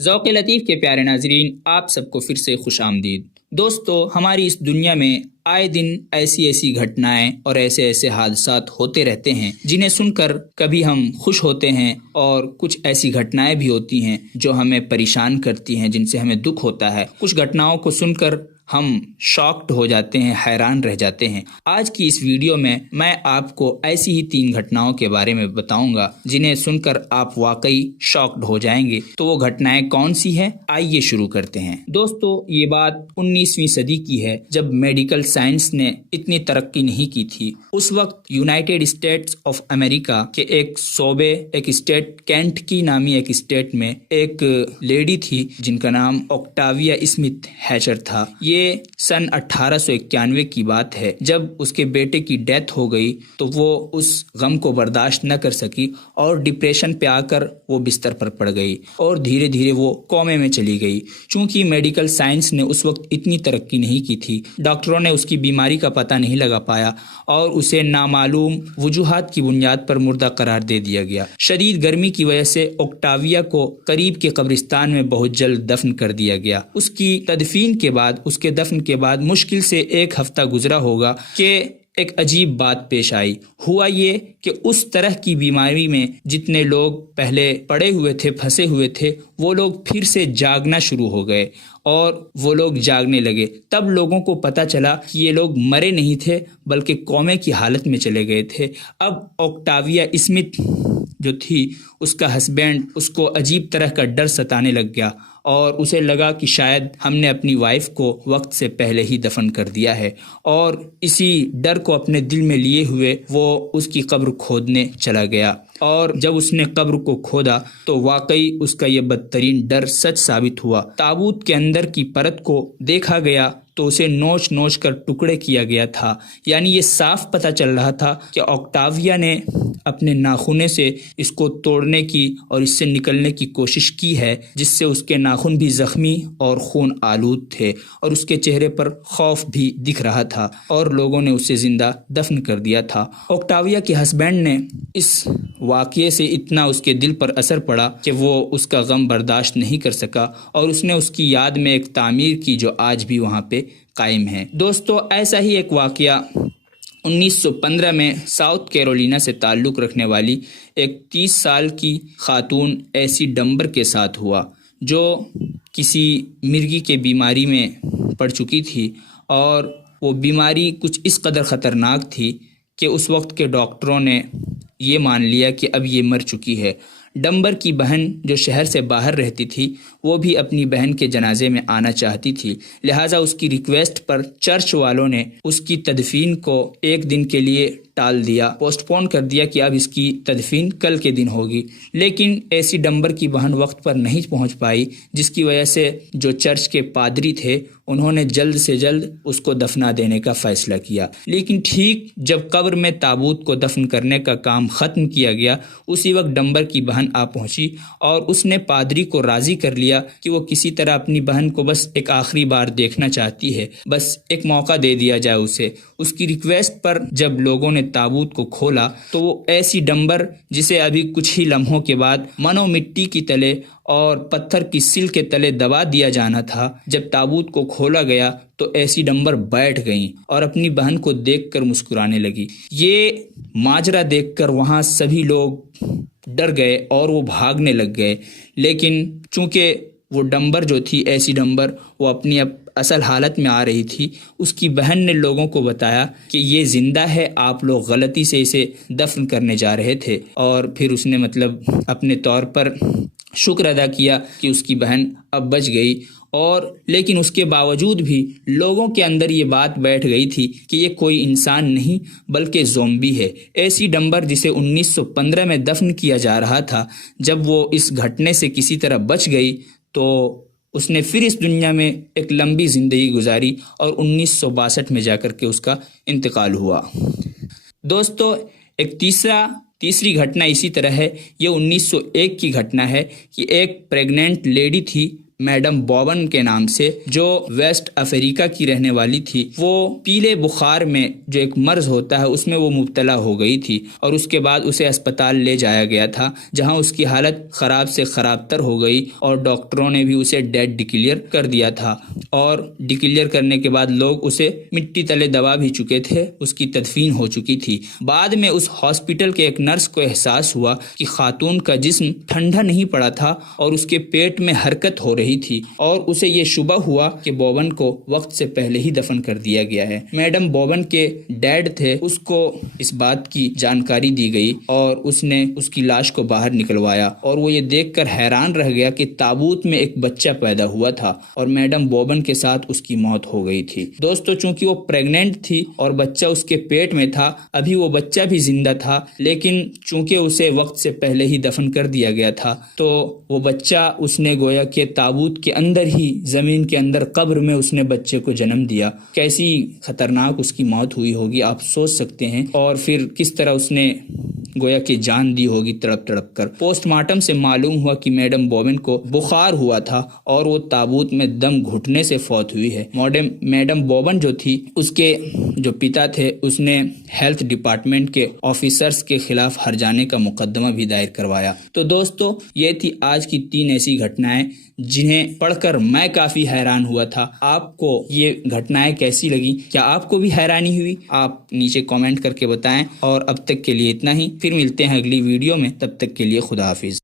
ذوق لطیف کے پیارے ناظرین، آپ سب کو پھر سے خوش آمدید۔ دوستو، ہماری اس دنیا میں آئے دن ایسی گھٹنائیں اور ایسے حادثات ہوتے رہتے ہیں جنہیں سن کر کبھی ہم خوش ہوتے ہیں، اور کچھ ایسی گھٹنائیں بھی ہوتی ہیں جو ہمیں پریشان کرتی ہیں، جن سے ہمیں دکھ ہوتا ہے۔ کچھ گھٹناؤں کو سن کر ہم شاکڈ ہو جاتے ہیں، حیران رہ جاتے ہیں۔ آج کی اس ویڈیو میں آپ کو ایسی ہی 3 گھٹناؤں کے بارے میں بتاؤں گا جنہیں سن کر آپ واقعی شاکڈ ہو جائیں گے۔ تو وہ گھٹنائیں کون سی ہیں؟ آئیے شروع کرتے ہیں۔ دوستو، یہ بات 19ویں صدی کی ہے، جب میڈیکل سائنس نے اتنی ترقی نہیں کی تھی۔ اس وقت یونائٹڈ اسٹیٹس آف امریکہ کے ایک صوبے، ایک اسٹیٹ، کینٹ کی نامی ایک اسٹیٹ میں ایک لیڈی تھی جن کا نام اوکٹاویا اسمتھ ہیچر تھا۔ یہ سن 1891 کی بات ہے۔ جب اس کے بیٹے کی ڈیتھ ہو گئی تو وہ اس غم کو برداشت نہ کر سکی اور ڈپریشن پہ آ کر وہ بستر پر پڑ گئی اور دھیرے دھیرے وہ کومے میں چلی گئی۔ چونکہ میڈیکل سائنس نے اس وقت اتنی ترقی نہیں کی تھی، ڈاکٹروں نے اس کی بیماری کا پتہ نہیں لگا پایا اور اسے نامعلوم وجوہات کی بنیاد پر مردہ قرار دے دیا گیا۔ شدید گرمی کی وجہ سے اوکٹاویا کو قریب کے قبرستان میں بہت جلد دفن کر دیا گیا۔ اس کی تدفین کے بعد، اس کے دفن کے بعد مشکل سے 1 ہفتہ گزرا ہوگا کہ ایک عجیب بات پیش آئی۔ ہوا یہ کہ اس طرح کی بیماری میں جتنے لوگ پہلے پڑے ہوئے تھے، پھنسے ہوئے تھے، وہ لوگ پھر سے جاگنا شروع ہو گئے اور وہ لوگ جاگنے لگے۔ تب لوگوں کو پتہ چلا کہ یہ لوگ مرے نہیں تھے بلکہ کومے کی حالت میں چلے گئے تھے۔ اب اوکٹاویا اسمتھ جو تھی، اس کا ہسبینڈ، اس کو عجیب طرح کا ڈر ستانے لگ گیا اور اسے لگا کہ شاید ہم نے اپنی وائف کو وقت سے پہلے ہی دفن کر دیا ہے، اور اسی ڈر کو اپنے دل میں لیے ہوئے وہ اس کی قبر کھودنے چلا گیا۔ اور جب اس نے قبر کو کھودا تو واقعی اس کا یہ بدترین ڈر سچ ثابت ہوا۔ تابوت کے اندر کی پرت کو دیکھا گیا تو اسے نوچ کر ٹکڑے کیا گیا تھا۔ یعنی یہ صاف پتہ چل رہا تھا کہ اوکٹاویا نے اپنے ناخنے سے اس کو توڑنے کی اور اس سے نکلنے کی کوشش کی ہے، جس سے اس کے ناخن بھی زخمی اور خون آلود تھے اور اس کے چہرے پر خوف بھی دکھ رہا تھا، اور لوگوں نے اسے زندہ دفن کر دیا تھا۔ اوکٹاویا کے ہسبینڈ نے اس واقعے سے اتنا اس کے دل پر اثر پڑا کہ وہ اس کا غم برداشت نہیں کر سکا اور اس نے اس کی یاد میں ایک تعمیر کی جو آج بھی وہاں پہ قائم ہے۔ دوستو، ایسا ہی ایک واقعہ 1915 میں ساؤتھ کیرولینا سے تعلق رکھنے والی ایک 30 سال کی خاتون ایسی ڈمبر کے ساتھ ہوا، جو کسی مرگی کے بیماری میں پڑ چکی تھی، اور وہ بیماری کچھ اس قدر خطرناک تھی کہ اس وقت کے ڈاکٹروں نے یہ مان لیا کہ اب یہ مر چکی ہے۔ ڈمبر کی بہن جو شہر سے باہر رہتی تھی، وہ بھی اپنی بہن کے جنازے میں آنا چاہتی تھی، لہٰذا اس کی ریکویسٹ پر چرچ والوں نے اس کی تدفین کو 1 دن کے لیے ٹال دیا، پوسٹ پون کر دیا کہ اب اس کی تدفین کل کے دن ہوگی۔ لیکن ایسی ڈمبر کی بہن وقت پر نہیں پہنچ پائی، جس کی وجہ سے جو چرچ کے پادری تھے انہوں نے جلد سے جلد اس کو دفنا دینے کا فیصلہ کیا۔ لیکن ٹھیک جب قبر میں تابوت کو دفن کرنے کا کام ختم کیا گیا، اسی وقت ڈمبر کی بہن آ پہنچی اور اس نے پادری کو راضی کر لیا کہ وہ کسی طرح اپنی بہن کو بس ایک آخری بار دیکھنا چاہتی ہے، بس ایک موقع دے دیا جائے اسے۔ اس کی ریکویسٹ پر جب لوگوں نے تابوت کو کھولا تو وہ ایسی ڈمبر جسے ابھی کچھ ہی لمحوں کے بعد منو مٹی کی تلے اور پتھر کی سل کے تلے دبا دیا جانا تھا، جب تابوت کو کھولا گیا تو ایسی ڈمبر بیٹھ گئیں اور اپنی بہن کو دیکھ کر مسکرانے لگی۔ یہ ماجرا دیکھ کر وہاں سبھی لوگ ڈر گئے اور وہ بھاگنے لگ گئے، لیکن چونکہ وہ ڈمبر جو تھی، ایسی ڈمبر، وہ اپنی اصل حالت میں آ رہی تھی، اس کی بہن نے لوگوں کو بتایا کہ یہ زندہ ہے، آپ لوگ غلطی سے اسے دفن کرنے جا رہے تھے، اور پھر اس نے اپنے طور پر شکر ادا کیا کہ اس کی بہن اب بچ گئی۔ اور لیکن اس کے باوجود بھی لوگوں کے اندر یہ بات بیٹھ گئی تھی کہ یہ کوئی انسان نہیں بلکہ زومبی ہے۔ ایسی ڈمبر جسے 1915 میں دفن کیا جا رہا تھا، جب وہ اس گھٹنے سے کسی طرح بچ گئی تو اس نے پھر اس دنیا میں ایک لمبی زندگی گزاری اور 1962 میں جا کر کے اس کا انتقال ہوا۔ دوستو، ایک تیسری گھٹنا اسی طرح ہے۔ یہ 1901 کی گھٹنا ہے کہ ایک پریگننٹ لیڈی تھی، میڈم بوبن کے نام سے، جو ویسٹ افریقہ کی رہنے والی تھی، وہ پیلے بخار میں جو ایک مرض ہوتا ہے اس میں وہ مبتلا ہو گئی تھی، اور اس کے بعد اسے اسپتال لے جایا گیا تھا، جہاں اس کی حالت خراب سے خراب تر ہو گئی اور ڈاکٹروں نے بھی اسے ڈیڈ ڈکلیئر کر دیا تھا، اور ڈکلیئر کرنے کے بعد لوگ اسے مٹی تلے دبا بھی چکے تھے، اس کی تدفین ہو چکی تھی۔ بعد میں اس ہاسپٹل کے ایک نرس کو احساس ہوا کہ خاتون کا جسم ٹھنڈا نہیں پڑا تھا اور اس کے پیٹ میں حرکت ہو رہی تھی، اور اسے یہ شبہ ہوا کہ بوبن کو وقت سے پہلے ہی دفن کر دیا گیا ہے۔ میڈم بوبن کے ڈیڈ تھے، اس کو اس بات کی جانکاری دی گئی اور اس نے اس کی لاش کو باہر نکلوایا، اور وہ یہ دیکھ کر حیران رہ گیا کہ تابوت میں ایک بچہ پیدا ہوا تھا اور میڈم بوبن کے ساتھ اس کی موت ہو گئی تھی۔ دوستو، چونکہ وہ پریگننٹ تھی اور بچہ اس کے پیٹ میں تھا، ابھی وہ بچہ بھی زندہ تھا، لیکن چونکہ اسے وقت سے پہلے ہی دفن کر دیا گیا تھا، تو وہ بچہ اس نے گویا کہ تابوت کے اندر ہی، زمین کے اندر قبر میں اس نے بچے کو جنم دیا۔ کیسی خطرناک اس کی موت ہوئی ہوگی آپ سوچ سکتے ہیں، اور پھر کس طرح اس نے گویا کہ جان دی ہوگی تڑپ تڑپ کر۔ پوسٹ مارٹم سے معلوم ہوا کہ میڈم بوبن کو بخار ہوا تھا اور وہ تابوت میں دم گھٹنے سے فوت ہوئی ہے۔ میڈم بوبن جو تھی، اس کے جو پتا تھے، اس نے ہیلتھ ڈپارٹمنٹ کے آفیسرز کے خلاف ہرجانے کا مقدمہ بھی دائر کروایا۔ تو دوستو، یہ تھی آج کی 3 ایسی گھٹنائیں جنہیں پڑھ کر میں کافی حیران ہوا تھا۔ آپ کو یہ گھٹنائیں کیسی لگیں؟ کیا آپ کو بھی حیرانی ہوئی؟ آپ نیچے کامنٹ کر کے بتائیں، اور اب تک کے لیے اتنا ہی، پھر ملتے ہیں اگلی ویڈیو میں، تب تک کے لیے خدا حافظ۔